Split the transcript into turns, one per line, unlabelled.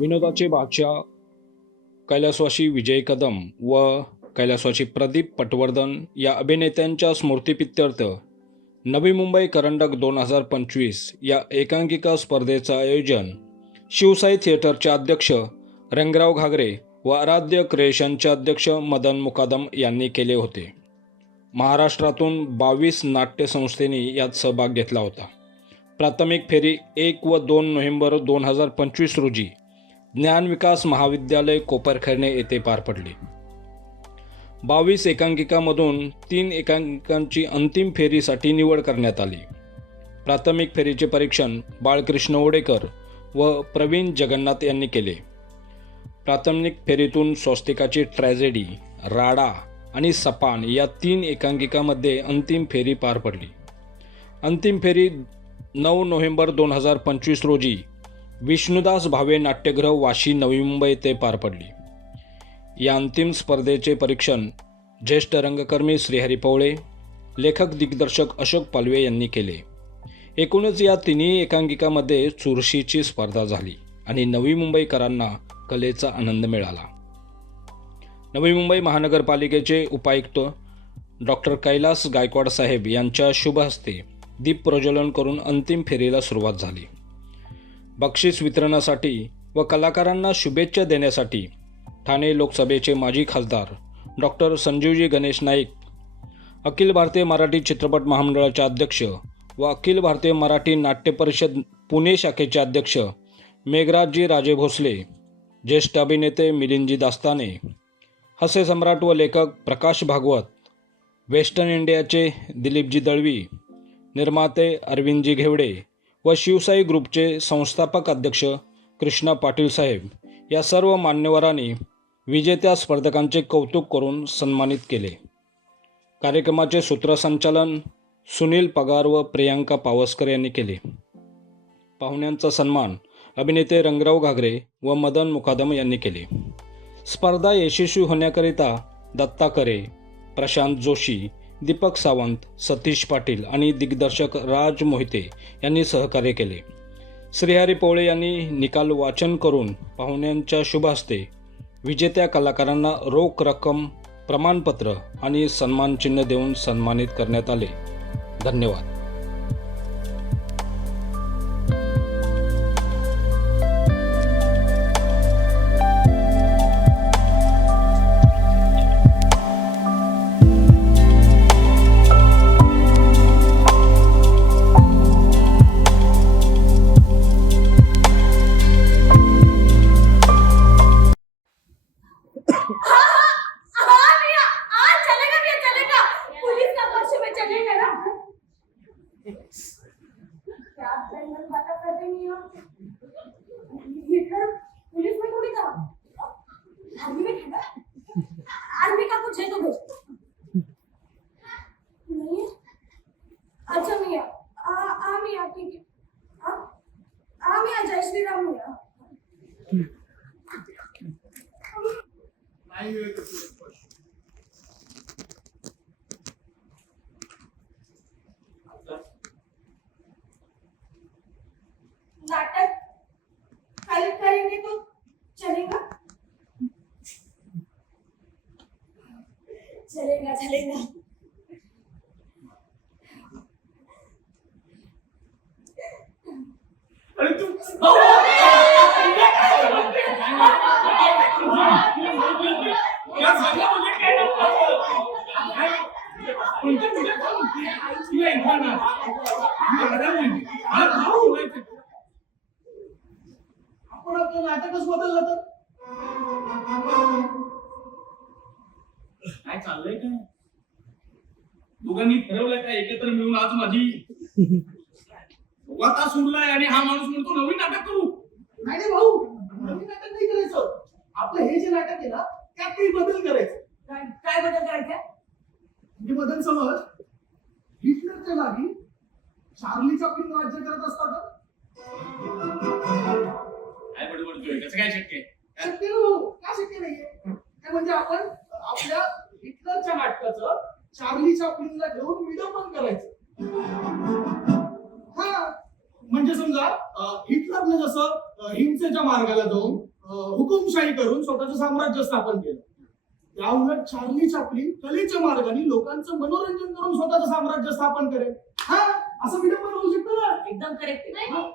विनोदाचे बादशाह कैलासवाशी विजय कदम व कैलासवाशी प्रदीप पटवर्धन या अभिनेत्यांच्या स्मृतिपित्यर्थ नवी मुंबई करंडक दोन हजार पंचवीस या एकांकिका स्पर्धेचं आयोजन शिवसाई थिएटरचे अध्यक्ष रंगराव घागरे व आराध्य क्रिएशनचे अध्यक्ष मदन मुकादम यांनी केले होते. महाराष्ट्रातून बावीस नाट्यसंस्थेनी यात सहभाग घेतला होता. प्राथमिक फेरी एक व दोन नोव्हेंबर दोन हजार पंचवीस रोजी ज्ञान विकास महाविद्यालय कोपरखैरणे येथे पार पडली. बावीस एकांकिकामधून तीन एकांकिकांची अंतिम फेरीसाठी निवड करण्यात आली. प्राथमिक फेरीचे परीक्षण बाळकृष्ण ओडेकर व प्रवीण जगन्नाथ यांनी केले. प्राथमिक फेरीतून स्वस्तिकाची ट्रॅजेडी राडा आणि सपान या तीन एकांकिकामध्ये अंतिम फेरी पार पडली. अंतिम फेरी नऊ नोव्हेंबर दोन हजार पंचवीस रोजी विष्णुदास भावे नाट्यगृह वाशी नवी मुंबई येथे पार पडली. या अंतिम स्पर्धेचे परीक्षण ज्येष्ठ रंगकर्मी श्रीहरी पवळे लेखक दिग्दर्शक अशोक पालवे यांनी केले. एकूणच या तिन्ही एकांकिकामध्ये चुरशीची स्पर्धा झाली आणि नवी मुंबईकरांना कलेचा आनंद मिळाला. नवी मुंबई महानगरपालिकेचे उपायुक्त डॉक्टर कैलास गायकवाड साहेब यांच्या शुभ हस्ते दीप प्रज्वलन करून अंतिम फेरीला सुरुवात झाली. बक्षीस वितरणासाठी व कलाकारांना शुभेच्छा देण्यासाठी ठाणे लोकसभेचे माजी खासदार डॉक्टर संजीवजी गणेश नाईक अखिल भारतीय मराठी चित्रपट महामंडळाचे अध्यक्ष व अखिल भारतीय मराठी नाट्य परिषद पुणे शाखेचे अध्यक्ष मेघराजजी राजे भोसले ज्येष्ठ अभिनेते मिलिंदजी दास्ताने हसे सम्राट व लेखक प्रकाश भागवत वेस्टर्न इंडियाचे दिलीपजी दळवी निर्माते अरविंदजी घेवडे व शिवसाई ग्रुपचे संस्थापक अध्यक्ष कृष्णा पाटील साहेब या सर्व मान्यवरांनी विजेत्या स्पर्धकांचे कौतुक करून सन्मानित केले. कार्यक्रमाचे सूत्रसंचालन सुनील पगार व प्रियांका पावसकर यांनी केले. पाहुण्यांचा सन्मान अभिनेते रंगराव घागरे व मदन मुकादम यांनी केले. स्पर्धा यशस्वी होण्याकरिता दत्ता करे प्रशांत जोशी दीपक सावंत सतीश पाटील आणि दिग्दर्शक राज मोहिते यांनी सहकार्य केले. श्रीहरी पोळे यांनी निकाल वाचन करून पाहुण्यांच्या शुभ हस्ते विजेत्या कलाकारांना रोख रक्कम प्रमाणपत्र आणि सन्मानचिन्ह देऊन सन्मानित करण्यात आले. धन्यवाद.
अरे तू मुली काय आपण आपलं नाटकच बदललं तर? चाललंय काय दोघांनी ठरवलंय का एकत्र मिळून आज माझी वाता सुरलाय आणि हा माणूस म्हणतो नवीन नाटक करू.
नाही नाही भाऊ नवीन नाटक नाही करायचं. आपलं हे जे नाटक आहे ना त्यात काही बदल करायचं.
काय काय बदल करायचा?
म्हणजे बदल समज हिटलरच्या जागी चार्ली चॉपलिन राज्य करत असतात.
काय बडबडतोय कसं काय शक्य आहे?
शक्य भाऊ का शक्य नाहीये? काय म्हणजे आपण आपल्या हिटलरच्या नाटकाचं चार्ली चॉपलिनला घेऊन विडंबन करायचं. हा म्हणजे समजा हिटलरने जसं हिंसेच्या मार्गाला जाऊन हुकुमशाही करून स्वतःचं साम्राज्य स्थापन केलं. त्या उलट चार्ली चापलिन कलेच्या मार्गाने लोकांचं मनोरंजन करून स्वतःचं साम्राज्य स्थापन करेल. हा असं व्हिडिओ बनवू शकतो ना.
एकदम करेक्ट
नाही पण